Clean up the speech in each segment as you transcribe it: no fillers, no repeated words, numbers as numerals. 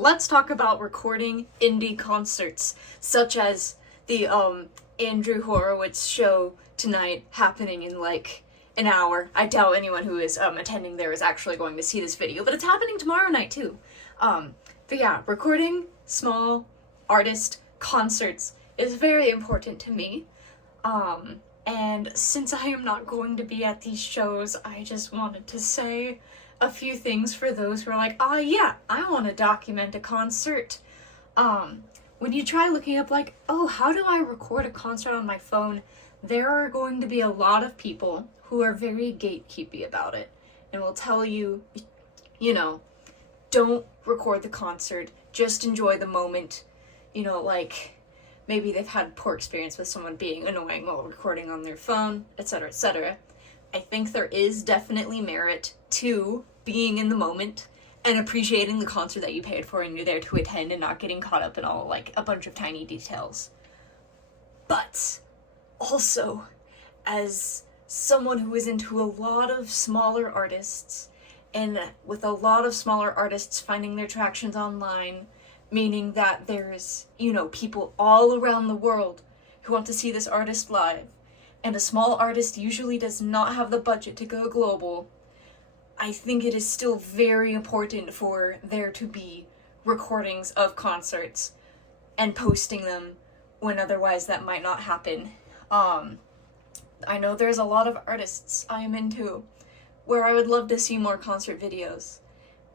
let's talk about recording indie concerts, such as the Andrew Horowitz show tonight, happening in like an hour. I doubt anyone who is attending there is actually going to see this video, but it's happening tomorrow night too. But yeah, recording small artist concerts is very important to me. And since I am not going to be at these shows, I just wanted to say a few things for those who are like, yeah, I want to document a concert. When you try looking up like, oh, how do I record a concert on my phone? There are going to be a lot of people who are very gatekeepy about it and will tell you, you know, don't record the concert, just enjoy the moment. You know, like, maybe they've had poor experience with someone being annoying while recording on their phone, etc., etc. I think there is definitely merit to being in the moment and appreciating the concert that you paid for and you're there to attend and not getting caught up in all, like, a bunch of tiny details. But also, as someone who is into a lot of smaller artists, and with a lot of smaller artists finding their tractions online, meaning that there's, you know, people all around the world who want to see this artist live, and a small artist usually does not have the budget to go global, I think it is still very important for there to be recordings of concerts and posting them when otherwise that might not happen. I know there's a lot of artists I am into where I would love to see more concert videos,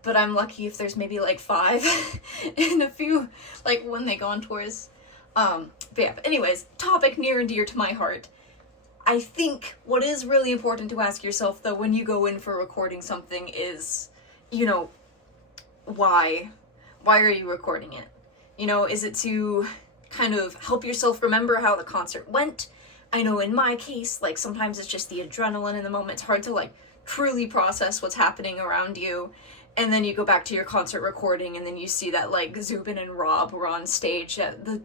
but I'm lucky if there's maybe like 5 and a few, like, when they go on tours. But yeah, but anyways, topic near and dear to my heart. I think what is really important to ask yourself, though, when you go in for recording something is, you know, why? Why are you recording it? You know, is it to kind of help yourself remember how the concert went? I know in my case, like, sometimes it's just the adrenaline in the moment. It's hard to, like, truly process what's happening around you. And then you go back to your concert recording and then you see that, like, Zubin and Rob were on stage at the,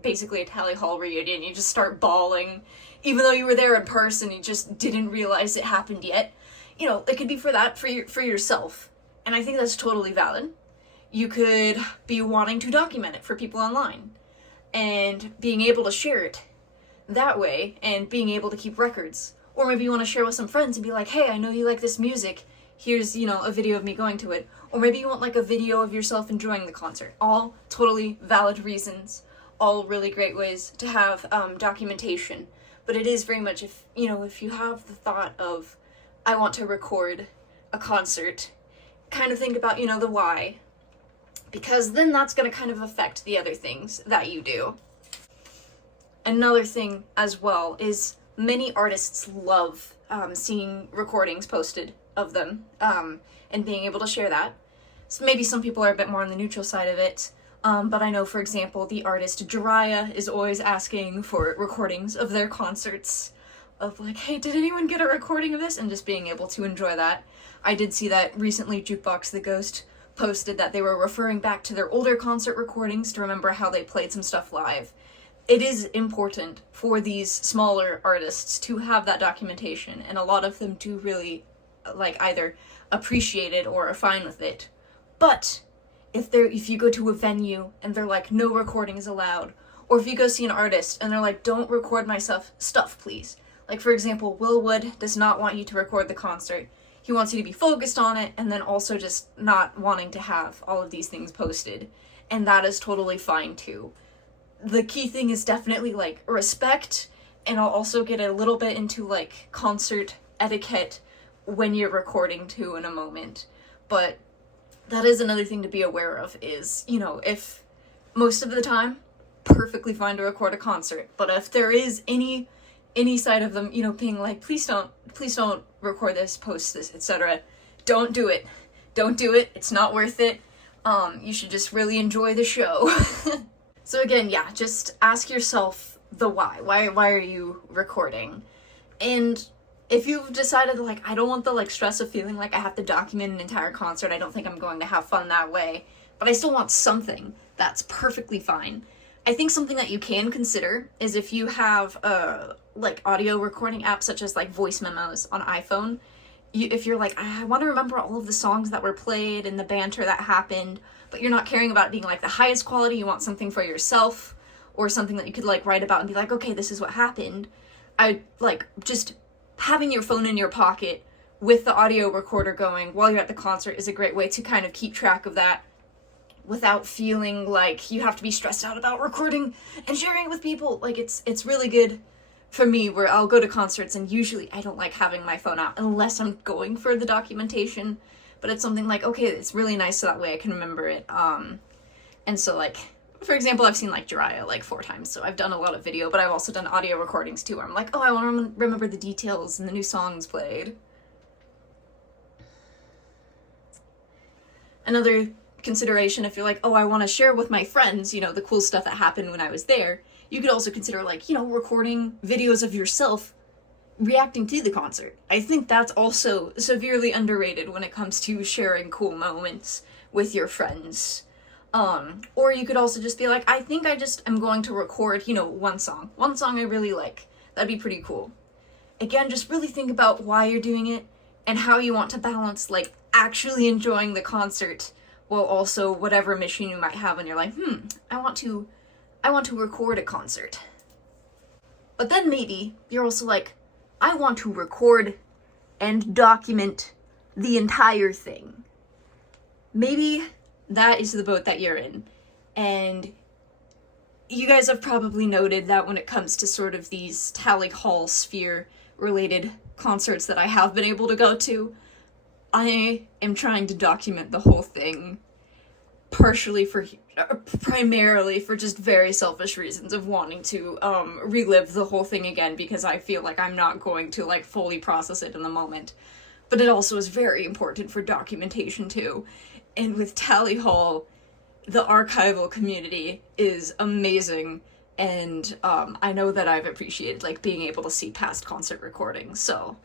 basically a Tally Hall reunion. You just start bawling. Even though you were there in person, you just didn't realize it happened yet. You know, it could be for that, for yourself. And I think that's totally valid. You could be wanting to document it for people online. And being able to share it that way, and being able to keep records. Or maybe you want to share with some friends and be like, hey, I know you like this music. Here's, you know, a video of me going to it. Or maybe you want, like, a video of yourself enjoying the concert. All totally valid reasons. All really great ways to have documentation. But it is very much, if you have the thought of, I want to record a concert, kind of think about, the why. Because then that's going to kind of affect the other things that you do. Another thing as well is many artists love seeing recordings posted of them and being able to share that. So maybe some people are a bit more on the neutral side of it. But I know, for example, the artist Jiraiya is always asking for recordings of their concerts, of like, hey, did anyone get a recording of this? And just being able to enjoy that. I did see that recently Jukebox the Ghost posted that they were referring back to their older concert recordings to remember how they played some stuff live. It is important for these smaller artists to have that documentation, and a lot of them do really, like, either appreciate it or are fine with it. But if you go to a venue and they're like, no recording is allowed, or if you go see an artist and they're like, don't record my stuff, please. Like, for example, Will Wood does not want you to record the concert. He wants you to be focused on it, and then also just not wanting to have all of these things posted. And that is totally fine too. The key thing is definitely, like, respect, and I'll also get a little bit into, like, concert etiquette when you're recording too in a moment. But that is another thing to be aware of is, if most of the time, perfectly fine to record a concert, but if there is any side of them, being like, please don't record this, post this, etc., don't do it. Don't do it. It's not worth it. You should just really enjoy the show. So again, yeah, just ask yourself the why. Why are you recording? And if you've decided, like, I don't want the, like, stress of feeling like I have to document an entire concert, I don't think I'm going to have fun that way, but I still want something, that's perfectly fine. I think something that you can consider is if you have, like, audio recording apps such as, like, voice memos on iPhone, if you're like, I want to remember all of the songs that were played and the banter that happened, but you're not caring about it being like the highest quality, you want something for yourself, or something that you could like write about and be like, okay, this is what happened. I like just having your phone in your pocket with the audio recorder going while you're at the concert is a great way to kind of keep track of that without feeling like you have to be stressed out about recording and sharing it with people. Like, it's really good for me, where I'll go to concerts and usually I don't like having my phone out unless I'm going for the documentation, but it's something like, okay, it's really nice so that way I can remember it. And so, like, for example, I've seen like Jiraiya like 4 times, so I've done a lot of video, but I've also done audio recordings too, where I'm like, oh, I want to remember the details and the new songs played. Another consideration, if you're like, oh, I want to share with my friends, you know, the cool stuff that happened when I was there, you could also consider, like, you know, recording videos of yourself reacting to the concert. I think that's also severely underrated when it comes to sharing cool moments with your friends. Or you could also just be like, I think I just am going to record, you know, one song I really like. That'd be pretty cool. Again, just really think about why you're doing it and how you want to balance, like, actually enjoying the concert while also whatever mission you might have when you're like, I want to record a concert. But then maybe you're also like, I want to record and document the entire thing. Maybe that is the boat that you're in. And you guys have probably noted that when it comes to sort of these Tally Hall sphere related concerts that I have been able to go to, I am trying to document the whole thing, primarily for just very selfish reasons of wanting to relive the whole thing again, because I feel like I'm not going to like fully process it in the moment. But it also is very important for documentation too. And with Tally Hall, the archival community is amazing, and I know that I've appreciated like being able to see past concert recordings, so,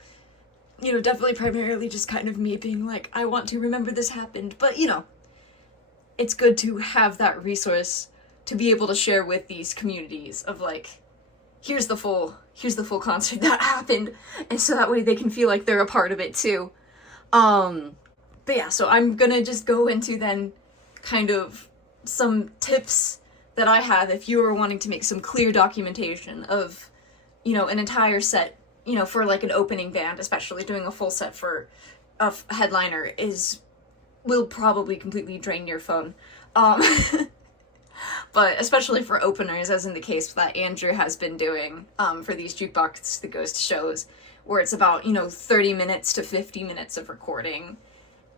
you know, definitely primarily just kind of me being like, I want to remember this happened, but, you know, it's good to have that resource to be able to share with these communities of like, here's the full concert that happened, and so that way they can feel like they're a part of it too. But yeah, so I'm gonna just go into then kind of some tips that I have if you are wanting to make some clear documentation of, you know, an entire set, you know, for like an opening band, especially doing a full set for a headliner will probably completely drain your phone. But especially for openers, as in the case that Andrew has been doing for these Jukebox the Ghost shows, where it's about, you know, 30 minutes to 50 minutes of recording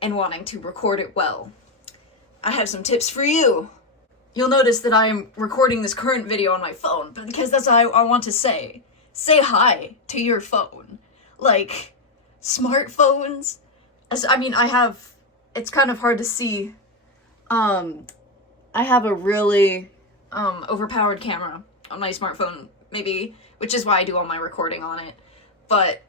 and wanting to record it well. I have some tips for you. You'll notice that I'm recording this current video on my phone, but because that's what I want to say. Say hi to your phone. Like, smartphones, I mean, it's kind of hard to see. I have a really overpowered camera on my smartphone, maybe, which is why I do all my recording on it. But,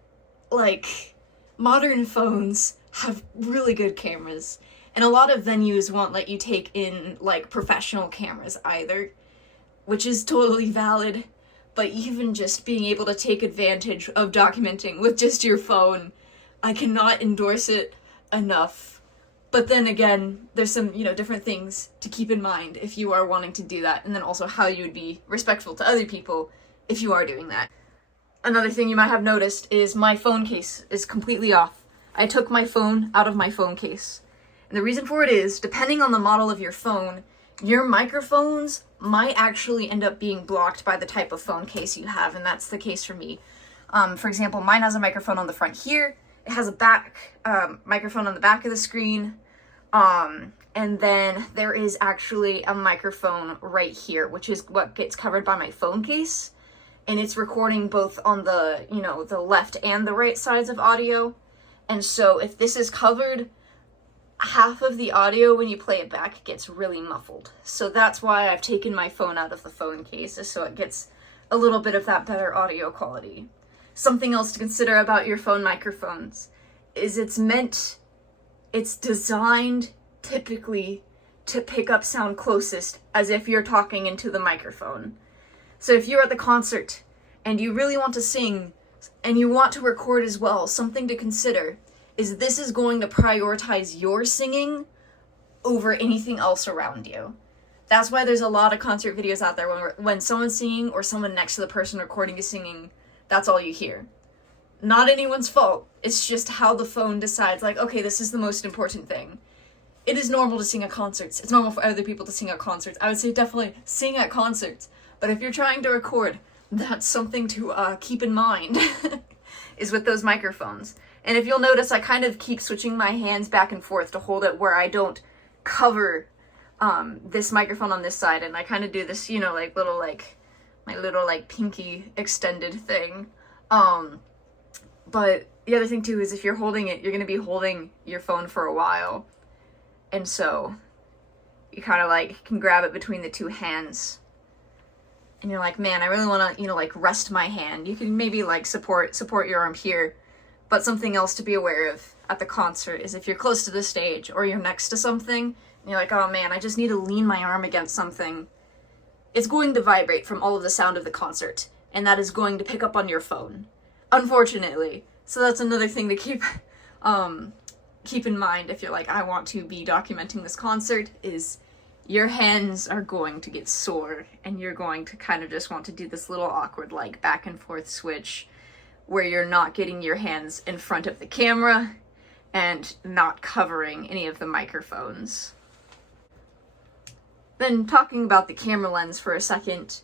like, modern phones have really good cameras, and a lot of venues won't let you take in, like, professional cameras either, which is totally valid, but even just being able to take advantage of documenting with just your phone, I cannot endorse it enough. But then again, there's some, you know, different things to keep in mind if you are wanting to do that, and then also how you would be respectful to other people if you are doing that. Another thing you might have noticed is my phone case is completely off. I took my phone out of my phone case. And the reason for it is, depending on the model of your phone, your microphones might actually end up being blocked by the type of phone case you have, and that's the case for me. For example, mine has a microphone on the front here. It has a microphone on the back of the screen. And then there is actually a microphone right here, which is what gets covered by my phone case. And it's recording both on the, you know, the left and the right sides of audio. And so if this is covered, half of the audio when you play it back gets really muffled. So that's why I've taken my phone out of the phone case, so it gets a little bit of that better audio quality. Something else to consider about your phone microphones is it's designed typically to pick up sound closest as if you're talking into the microphone. So if you're at the concert and you really want to sing and you want to record as well, something to consider is this is going to prioritize your singing over anything else around you. That's why there's a lot of concert videos out there when someone's singing or someone next to the person recording is singing, that's all you hear. Not anyone's fault. It's just how the phone decides, like, okay, this is the most important thing. It is normal to sing at concerts. It's normal for other people to sing at concerts. I would say definitely sing at concerts. But if you're trying to record, that's something to keep in mind, is with those microphones. And if you'll notice, I kind of keep switching my hands back and forth to hold it where I don't cover this microphone on this side, and I kind of do this, you know, like little, like, my little, like, pinky extended thing. But the other thing, too, is if you're holding it, you're going to be holding your phone for a while. And so you kind of, like, can grab it between the two hands. And you're like, man, I really want to, you know, like, rest my hand. You can maybe, like, support your arm here. But something else to be aware of at the concert is if you're close to the stage or you're next to something, and you're like, oh man, I just need to lean my arm against something, it's going to vibrate from all of the sound of the concert, and that is going to pick up on your phone, unfortunately. So that's another thing to keep in mind if you're like, I want to be documenting this concert, is your hands are going to get sore, and you're going to kind of just want to do this little awkward, like, back and forth switch, where you're not getting your hands in front of the camera, and not covering any of the microphones. Then talking about the camera lens for a second,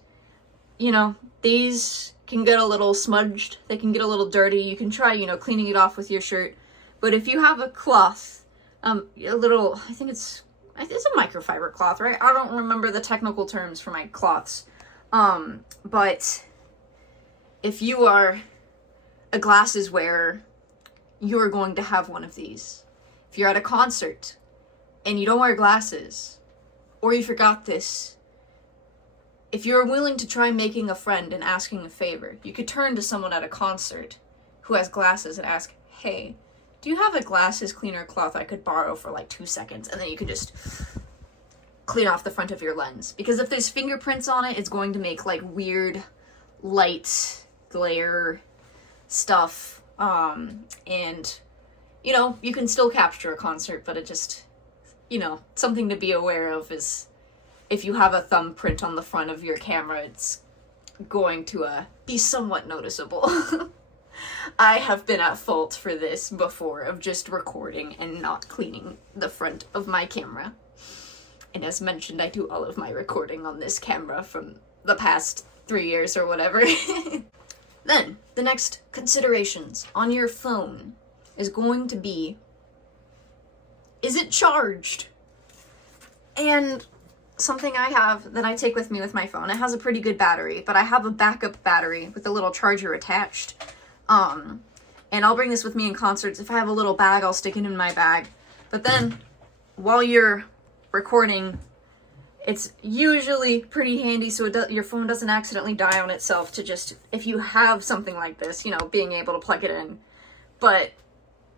you know, these can get a little smudged, they can get a little dirty, you can try, you know, cleaning it off with your shirt, but if you have a cloth, a little, I think it's a microfiber cloth, right? I don't remember the technical terms for my cloths, but if you are a glasses wearer, you're going to have one of these. If you're at a concert and you don't wear glasses, or you forgot this, if you're willing to try making a friend and asking a favor, you could turn to someone at a concert who has glasses and ask, hey, do you have a glasses cleaner cloth I could borrow for like 2 seconds? And then you could just clean off the front of your lens. Because if there's fingerprints on it, it's going to make like weird light glare stuff. And, you know, you can still capture a concert, but it just, you know, something to be aware of is if you have a thumbprint on the front of your camera, it's going to be somewhat noticeable. I have been at fault for this before, of just recording and not cleaning the front of my camera. And as mentioned, I do all of my recording on this camera from the past 3 years or whatever. Then, the next considerations on your phone is going to be, is it charged? And something I have that I take with me with my phone, it has a pretty good battery, but I have a backup battery with a little charger attached. And I'll bring this with me in concerts. If I have a little bag, I'll stick it in my bag. But then, while you're recording, it's usually pretty handy so your phone doesn't accidentally die on itself, to just, if you have something like this, you know, being able to plug it in. But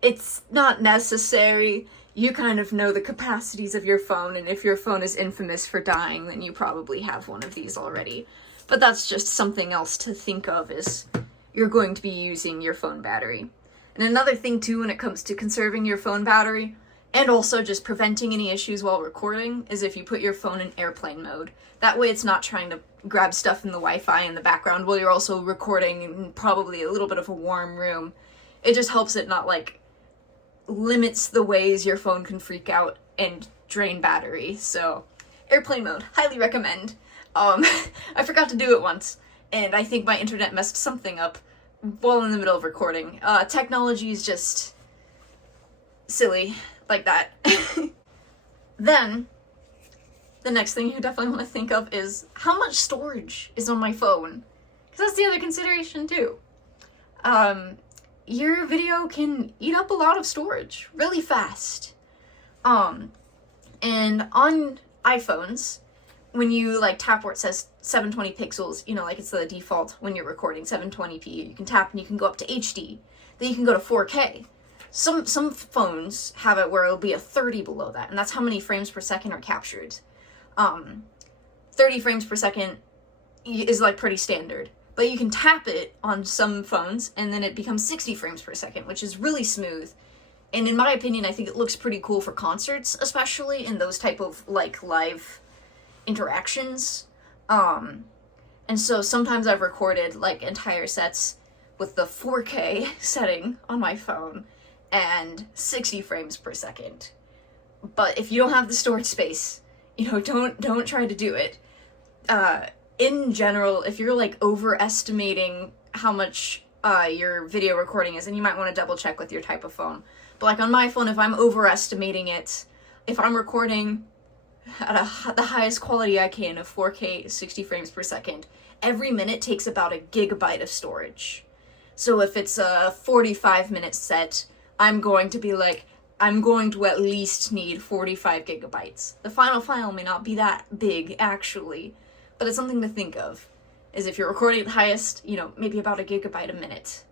it's not necessary. You kind of know the capacities of your phone, and if your phone is infamous for dying, then you probably have one of these already. But that's just something else to think of, is you're going to be using your phone battery. And another thing too, when it comes to conserving your phone battery, and also just preventing any issues while recording, is if you put your phone in airplane mode. That way it's not trying to grab stuff in the Wi-Fi in the background while you're also recording in probably a little bit of a warm room. It just helps it not, like, limits the ways your phone can freak out and drain battery. So, airplane mode, highly recommend. I forgot to do it once, and I think my internet messed something up while in the middle of recording. Technology is just silly like that. Then, the next thing you definitely want to think of is how much storage is on my phone. Because that's the other consideration too. Your video can eat up a lot of storage really fast. And on iPhones, when you like tap where it says 720 pixels, you know, like it's the default when you're recording 720p, you can tap and you can go up to HD. Then you can go to 4K. Some phones have it where it'll be a 30 below that, and that's how many frames per second are captured. 30 frames per second is like pretty standard. But you can tap it on some phones, and then it becomes 60 frames per second, which is really smooth. And in my opinion, I think it looks pretty cool for concerts, especially in those type of, like, live interactions. And so sometimes I've recorded, like, entire sets with the 4K setting on my phone and 60 frames per second. But if you don't have the storage space, you know, don't try to do it. In general, if you're, like, overestimating how much your video recording is, and you might want to double check with your type of phone. But, like, on my phone, if I'm overestimating it, if I'm recording at the highest quality I can of 4K 60 frames per second, every minute takes about a gigabyte of storage. So if it's a 45-minute set, I'm going to at least need 45 gigabytes. The final file may not be that big, actually, but it's something to think of. Is if you're recording at the highest, you know, maybe about a gigabyte a minute.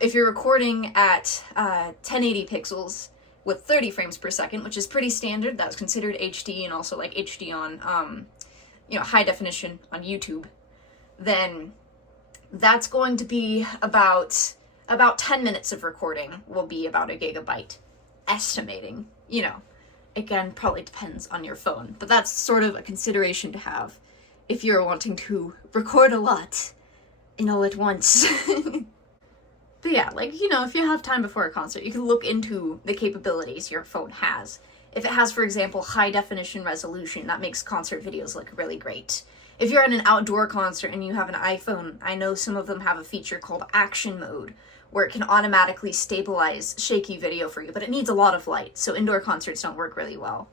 If you're recording at 1080 pixels with 30 frames per second, which is pretty standard, that's considered HD, and also like HD on, you know, high definition on YouTube, then that's going to be about 10 minutes of recording will be about a gigabyte. Estimating, you know, again, probably depends on your phone, but that's sort of a consideration to have if you're wanting to record a lot, you know, at once. But yeah, like, you know, if you have time before a concert, you can look into the capabilities your phone has. If it has, for example, high definition resolution, that makes concert videos look really great. If you're at an outdoor concert and you have an iPhone, I know some of them have a feature called action mode, where it can automatically stabilize shaky video for you, but it needs a lot of light, so indoor concerts don't work really well.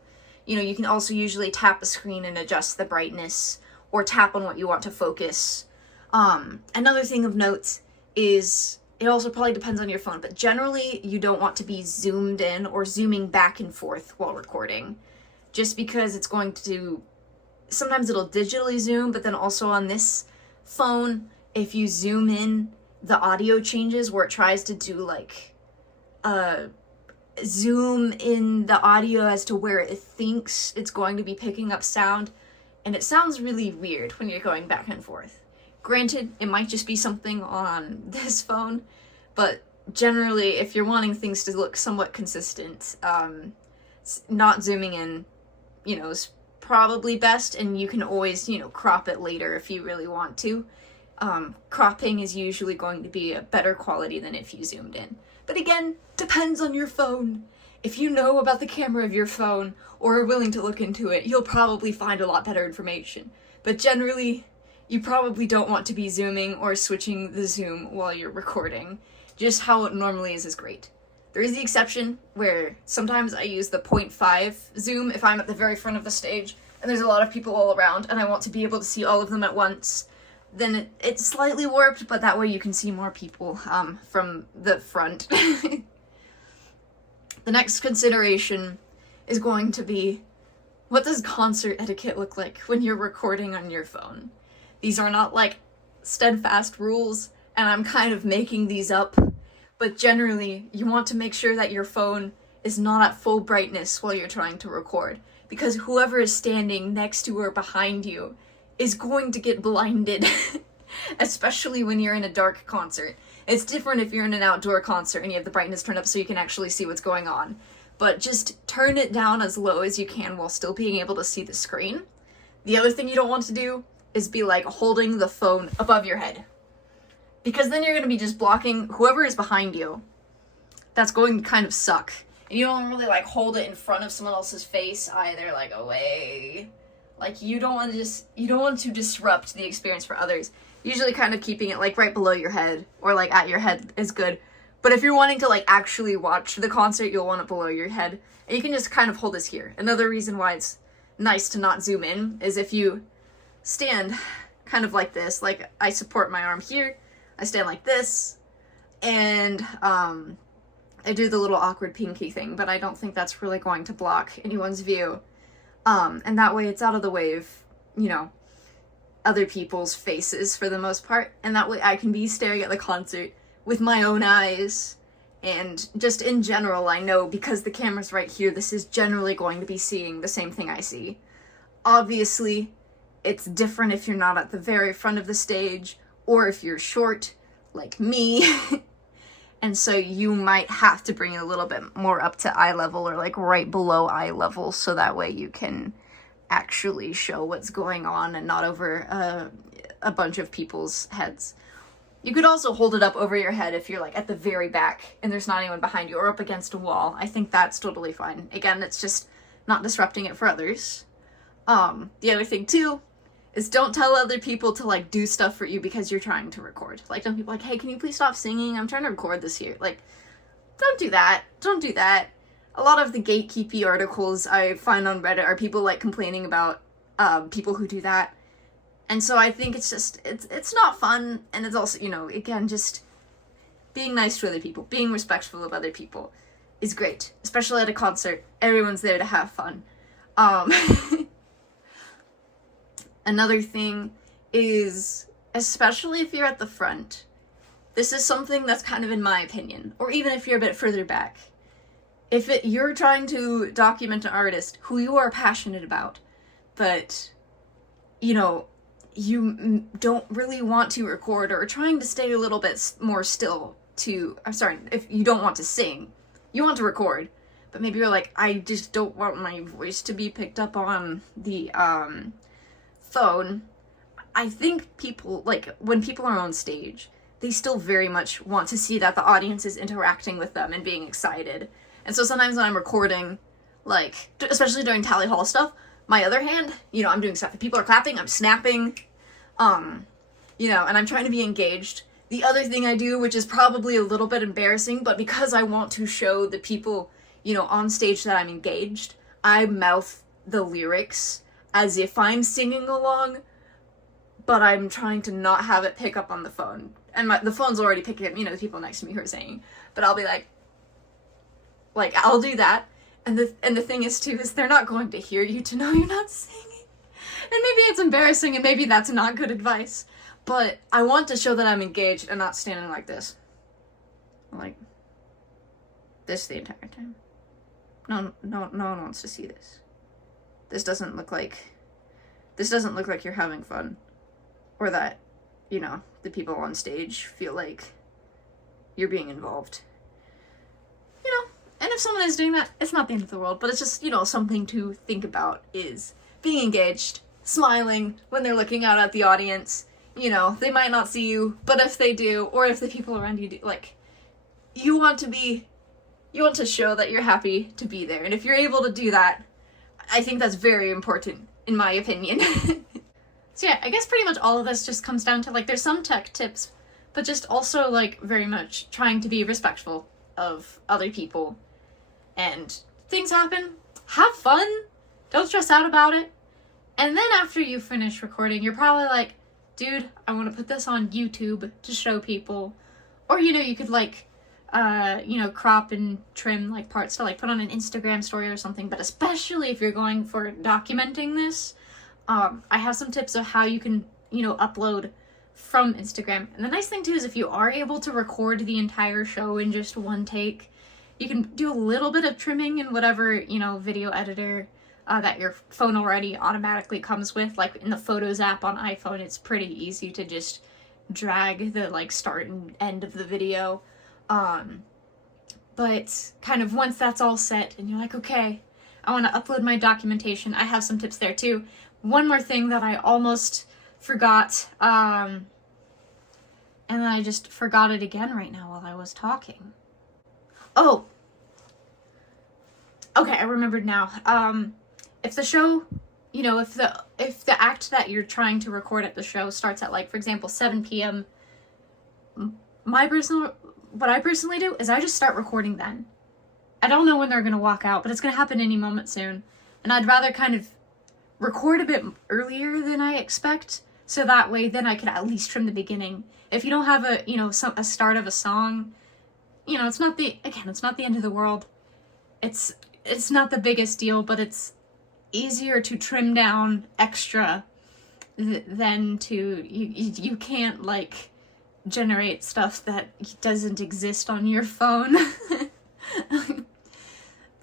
You know, you can also usually tap a screen and adjust the brightness, or tap on what you want to focus. Another thing of note is, it also probably depends on your phone, but generally you don't want to be zoomed in or zooming back and forth while recording, just because it's going to, sometimes it'll digitally zoom, but then also on this phone, if you zoom in, the audio changes where it tries to do like zoom in the audio as to where it thinks it's going to be picking up sound, and it sounds really weird when you're going back and forth. Granted, it might just be something on this phone, but generally, if you're wanting things to look somewhat consistent, not zooming in, you know, is probably best, and you can always, you know, crop it later if you really want to. Cropping is usually going to be a better quality than if you zoomed in. But again, depends on your phone. If you know about the camera of your phone, or are willing to look into it, you'll probably find a lot better information. But generally, you probably don't want to be zooming or switching the zoom while you're recording. Just how it normally is great. There is the exception where sometimes I use the 0.5 zoom if I'm at the very front of the stage and there's a lot of people all around and I want to be able to see all of them at once. Then it's slightly warped, but that way you can see more people from the front. The next consideration is going to be, what does concert etiquette look like when you're recording on your phone? These are not like steadfast rules, and I'm kind of making these up, but generally you want to make sure that your phone is not at full brightness while you're trying to record, because whoever is standing next to or behind you is going to get blinded, especially when you're in a dark concert. It's different if you're in an outdoor concert and you have the brightness turned up so you can actually see what's going on. But just turn it down as low as you can while still being able to see the screen. The other thing you don't want to do is be like holding the phone above your head, because then you're going to be just blocking whoever is behind you. That's going to kind of suck. And you don't really like hold it in front of someone else's face either, like away. Like you don't want to disrupt the experience for others. Usually kind of keeping it like right below your head or like at your head is good. But if you're wanting to like actually watch the concert, you'll want it below your head. And you can just kind of hold this here. Another reason why it's nice to not zoom in is if you stand kind of like this, like I support my arm here, I stand like this, and I do the little awkward pinky thing, but I don't think that's really going to block anyone's view. And that way it's out of the way of, you know, other people's faces for the most part, and that way I can be staring at the concert with my own eyes, and just in general I know because the camera's right here, this is generally going to be seeing the same thing I see. Obviously, it's different if you're not at the very front of the stage, or if you're short, like me, And so you might have to bring it a little bit more up to eye level, or like right below eye level, so that way you can actually show what's going on and not over a bunch of people's heads. You could also hold it up over your head if you're like at the very back and there's not anyone behind you, or up against a wall. I think that's totally fine. Again, it's just not disrupting it for others. The other thing too is don't tell other people to like do stuff for you because you're trying to record. Like, don't be like, hey, can you please stop singing? I'm trying to record this here. Like, don't do that. Don't do that. A lot of the gatekeepy articles I find on Reddit are people like complaining about people who do that. And so I think it's just, it's not fun, and it's also, you know, again, just being nice to other people, being respectful of other people is great, especially at a concert. Everyone's there to have fun. Another thing is, especially if you're at the front, this is something that's kind of in my opinion, or even if you're a bit further back. If you're trying to document an artist who you are passionate about, but, you know, you don't really want to record, or trying to stay a little bit more still to, I'm sorry, if you don't want to sing, you want to record, but maybe you're like, I just don't want my voice to be picked up on the phone. I think people, like, when people are on stage, they still very much want to see that the audience is interacting with them and being excited. And so sometimes when I'm recording, like, especially during tally hall stuff, my other hand, you know, I'm doing stuff. If people are clapping, I'm snapping, you know, and I'm trying to be engaged. The other thing I do, which is probably a little bit embarrassing, but because I want to show the people, you know, on stage that I'm engaged, I mouth the lyrics as if I'm singing along, but I'm trying to not have it pick up on the phone. And the phone's already picking up, you know, the people next to me who are singing. But I'll be like, I'll do that. And the thing is, too, is they're not going to hear you to know you're not singing. And maybe it's embarrassing, and maybe that's not good advice. But I want to show that I'm engaged and not standing like this. Like, this the entire time. No one wants to see this. This doesn't look like you're having fun. Or that, you know, the people on stage feel like you're being involved. You know, and if someone is doing that, it's not the end of the world, but it's just, you know, something to think about is being engaged, smiling when they're looking out at the audience. You know, they might not see you, but if they do, or if the people around you do, like, you want to show that you're happy to be there. And if you're able to do that, I think that's very important, in my opinion. So yeah, I guess pretty much all of this just comes down to, like, there's some tech tips, but just also, like, very much trying to be respectful of other people. And things happen. Have fun. Don't stress out about it. And then after you finish recording, you're probably like, dude, I want to put this on YouTube to show people. Or, you know, you could, like, you know, crop and trim, like, parts to, like, put on an Instagram story or something. But especially if you're going for documenting this, I have some tips of how you can, you know, upload from Instagram. And the nice thing, too, is if you are able to record the entire show in just one take, you can do a little bit of trimming in whatever, you know, video editor that your phone already automatically comes with. Like, in the Photos app on iPhone, it's pretty easy to just drag the, like, start and end of the video. But kind of once that's all set and you're like, okay, I want to upload my documentation, I have some tips there, too. One more thing that I almost forgot, and then I just forgot it again right now while I was talking. Oh! Okay, I remembered now. If the show, you know, if the act that you're trying to record at the show starts at, like, for example, 7 p.m., what I personally do is I just start recording then. I don't know when they're gonna walk out, but it's gonna happen any moment soon. And I'd rather kind of record a bit earlier than I expect, so that way then I could at least trim the beginning. If you don't have a, you know, a start of a song, you know, it's not the end of the world. It's not the biggest deal, but it's easier to trim down extra than to, you can't, like, generate stuff that doesn't exist on your phone.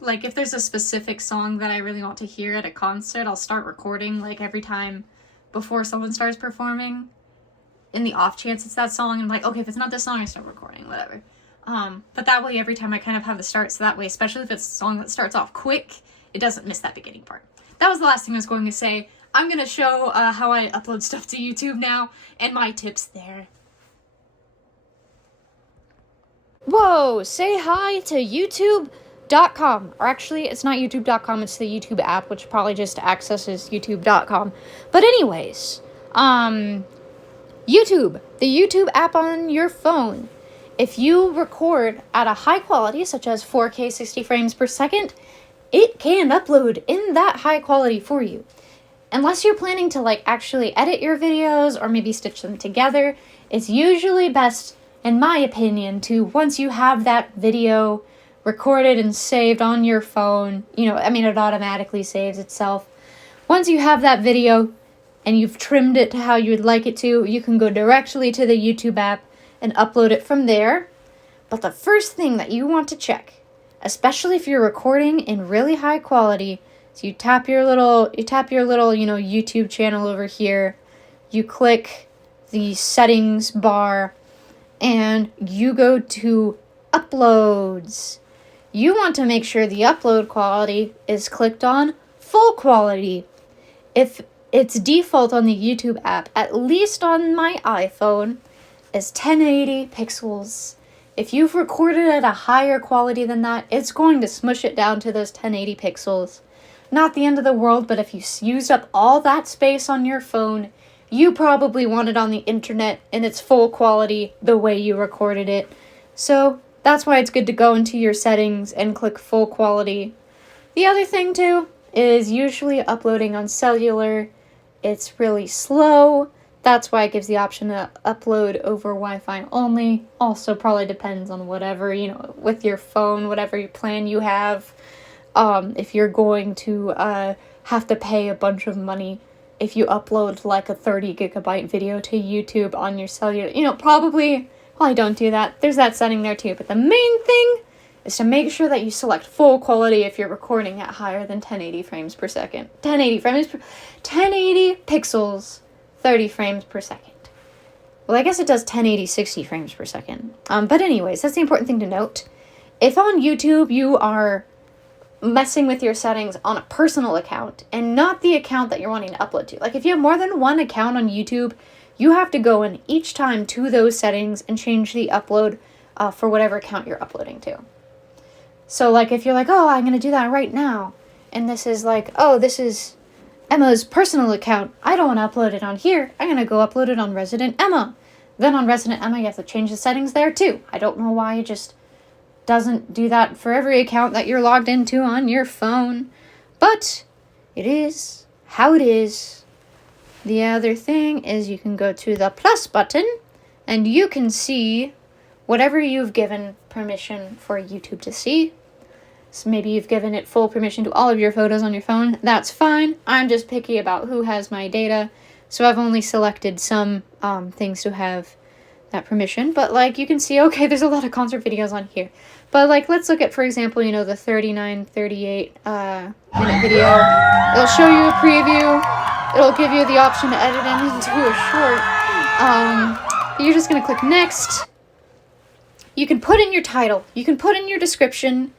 Like, if there's a specific song that I really want to hear at a concert, I'll start recording, like, every time before someone starts performing. In the off chance it's that song, I'm like, okay, if it's not this song, I start recording, whatever. But that way, every time I kind of have the start, so that way, especially if it's a song that starts off quick, it doesn't miss that beginning part. That was the last thing I was going to say. I'm going to show how I upload stuff to YouTube now, and my tips there. Whoa, say hi to YouTube.com. Or actually, it's not YouTube.com, it's the YouTube app, which probably just accesses YouTube.com. But anyways, YouTube, the YouTube app on your phone. If you record at a high quality, such as 4K 60 frames per second, it can upload in that high quality for you. Unless you're planning to like actually edit your videos or maybe stitch them together, it's usually best, in my opinion, to once you have that video recorded and saved on your phone, it automatically saves itself. Once you have that video and you've trimmed it to how you would like it to, you can go directly to the YouTube app and upload it from there. But the first thing that you want to check, especially if you're recording in really high quality, so you tap your little, YouTube channel over here, you click the settings bar, and you go to uploads. You want to make sure the upload quality is clicked on full quality. If its default on the YouTube app, at least on my iPhone, is 1080 pixels. If you've recorded at a higher quality than that, it's going to smush it down to those 1080 pixels. Not the end of the world, but if you used up all that space on your phone, you probably want it on the internet in its full quality the way you recorded it. So that's why it's good to go into your settings and click full quality. The other thing too is usually uploading on cellular. It's really slow. That's why it gives the option to upload over Wi-Fi only. Also probably depends on whatever, with your phone, whatever plan you have. If you're going to have to pay a bunch of money if you upload like a 30 gigabyte video to YouTube on your cellular, probably don't do that. There's that setting there too. But the main thing is to make sure that you select full quality if you're recording at higher than 1080 frames per second. 1080 pixels, 30 frames per second. Well, I guess it does 1080 60 frames per second. But anyways, that's the important thing to note. If on YouTube you are messing with your settings on a personal account and not the account that you're wanting to upload to. Like if you have more than one account on YouTube, you have to go in each time to those settings and change the upload for whatever account you're uploading to. So like if you're like, oh, I'm going to do that right now, and this is like, oh, this is Emma's personal account. I don't want to upload it on here. I'm going to go upload it on Resident Emma. Then on Resident Emma, you have to change the settings there too. I don't know why it just doesn't do that for every account that you're logged into on your phone. But it is how it is. The other thing is you can go to the plus button and you can see whatever you've given permission for YouTube to see. So maybe you've given it full permission to all of your photos on your phone. That's fine. I'm just picky about who has my data. So I've only selected some things to have that permission. But like you can see, okay, there's a lot of concert videos on here. But like let's look at, for example, the 38 minute video. It'll show you a preview. It'll give you the option to edit it into a short. You're just going to click next. You can put in your title. You can put in your description.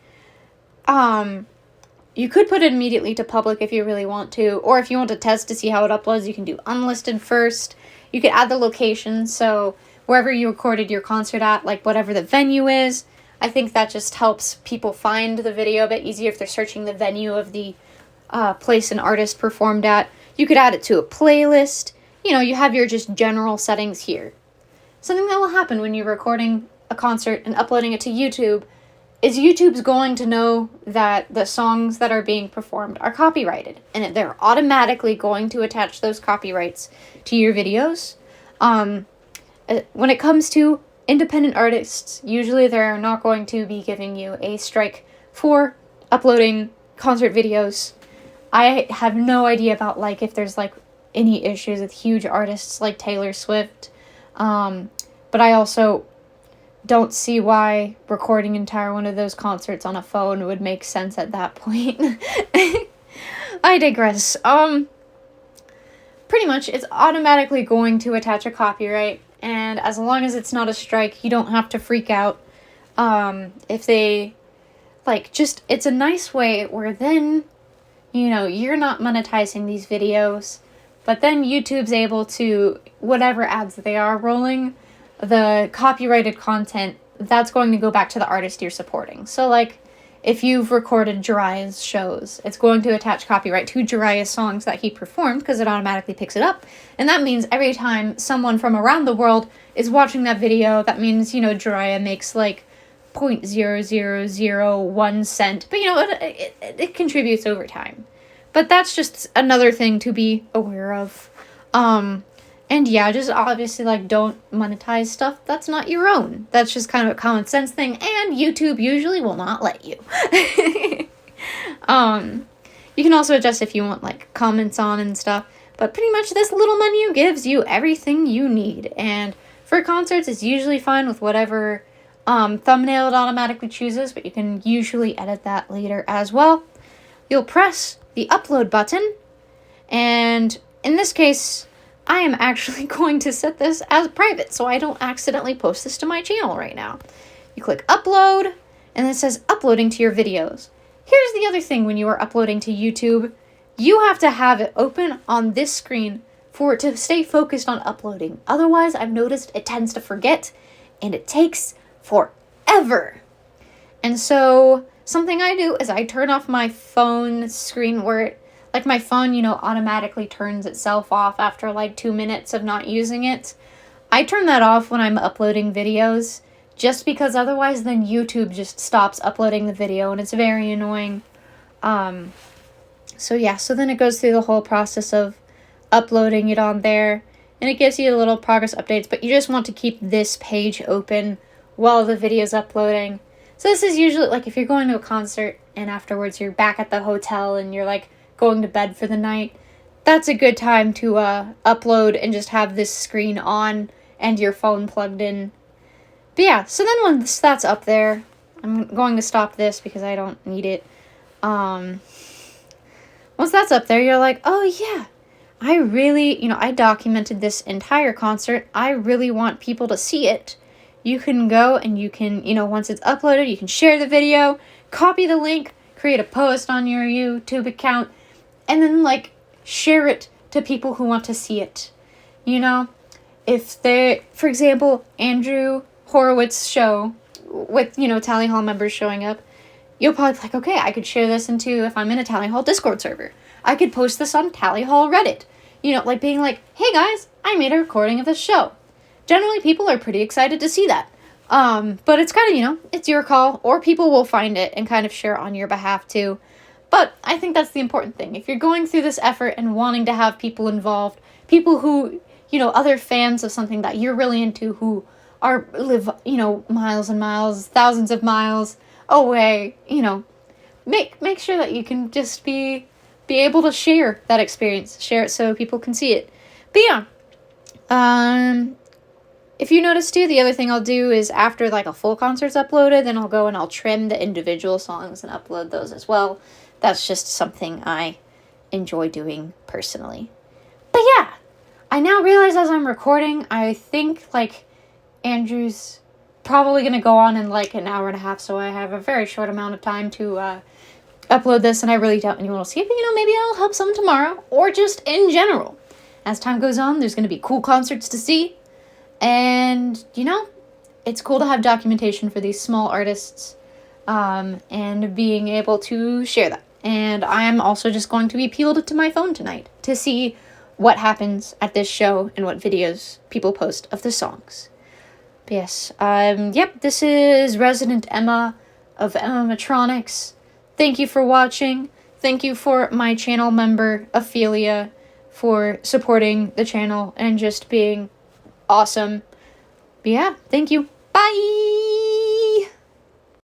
You could put it immediately to public if you really want to, or if you want to test to see how it uploads, you can do unlisted first. You could add the location, so wherever you recorded your concert at, like whatever the venue is, I think that just helps people find the video a bit easier if they're searching the venue of the place an artist performed at. You could add it to a playlist. You have your just general settings here. Something that will happen when you're recording a concert and uploading it to YouTube is YouTube's going to know that the songs that are being performed are copyrighted, and they're automatically going to attach those copyrights to your videos. When it comes to independent artists, usually they're not going to be giving you a strike for uploading concert videos. I have no idea about like if there's like any issues with huge artists like Taylor Swift, but I also don't see why recording entire one of those concerts on a phone would make sense at that point. I digress. Pretty much it's automatically going to attach a copyright, and as long as it's not a strike, you don't have to freak out. if they, like, just, it's a nice way where then, you know, you're not monetizing these videos, but then YouTube's able to, whatever ads they are rolling, the copyrighted content, that's going to go back to the artist you're supporting. So, like, if you've recorded Jiraiya's shows, it's going to attach copyright to Jiraiya's songs that he performed because it automatically picks it up. And that means every time someone from around the world is watching that video, that means, you know, Jiraiya makes, like, 0.0001 cent. But, you know, it contributes over time. But that's just another thing to be aware of. And yeah, just obviously, like, don't monetize stuff that's not your own. That's just kind of a common sense thing, and YouTube usually will not let you. You can also adjust if you want, like, comments on and stuff, but pretty much this little menu gives you everything you need. And for concerts, it's usually fine with whatever thumbnail it automatically chooses, but you can usually edit that later as well. You'll press the upload button, and in this case, I am actually going to set this as private so I don't accidentally post this to my channel right now. You click upload, and it says uploading to your videos. Here's the other thing when you are uploading to YouTube. You have to have it open on this screen for it to stay focused on uploading. Otherwise, I've noticed it tends to forget, and it takes forever. And so, something I do is I turn off my phone screen where it, like, my phone, you know, automatically turns itself off after, like, 2 minutes of not using it. I turn that off when I'm uploading videos, just because otherwise then YouTube just stops uploading the video, and it's very annoying. So yeah, so then it goes through the whole process of uploading it on there, and it gives you little progress updates, but you just want to keep this page open while the video's uploading. So this is usually, like, if you're going to a concert, and afterwards you're back at the hotel, and you're, like, going to bed for the night, that's a good time to upload and just have this screen on and your phone plugged in. But yeah, so then once that's up there, I'm going to stop this because I don't need it. Once that's up there, you're like, oh yeah, I really, you know, I documented this entire concert. I really want people to see it. You can go and you can, you know, once it's uploaded, you can share the video, copy the link, create a post on your YouTube account, and then, like, share it to people who want to see it. You know? If they, for example, Andrew Horowitz's show with, you know, Tally Hall members showing up, you'll probably be like, okay, I could share this into, if I'm in a Tally Hall Discord server, I could post this on Tally Hall Reddit. You know, like being like, hey guys, I made a recording of this show. Generally, people are pretty excited to see that. But it's kind of, you know, it's your call, or people will find it and kind of share it on your behalf too. But I think that's the important thing. If you're going through this effort and wanting to have people involved, people who, you know, other fans of something that you're really into who live, you know, miles and miles, thousands of miles away, you know, make sure that you can just be able to share that experience, share it so people can see it. But yeah, if you notice too, the other thing I'll do is after, like, a full concert's uploaded, then I'll go and I'll trim the individual songs and upload those as well. That's just something I enjoy doing personally. But yeah, I now realize as I'm recording, I think, like, Andrew's probably going to go on in, like, an hour and a half, so I have a very short amount of time to upload this, and I really doubt anyone will see it, but, you know, maybe I'll help some tomorrow, or just in general. As time goes on, there's going to be cool concerts to see, and, you know, it's cool to have documentation for these small artists, and being able to share that. And I'm also just going to be peeled to my phone tonight to see what happens at this show and what videos people post of the songs. But yes, yep, this is Resident Emma of Emmatronics. Thank you for watching. Thank you for my channel member, Ophelia, for supporting the channel and just being awesome. But yeah, thank you. Bye!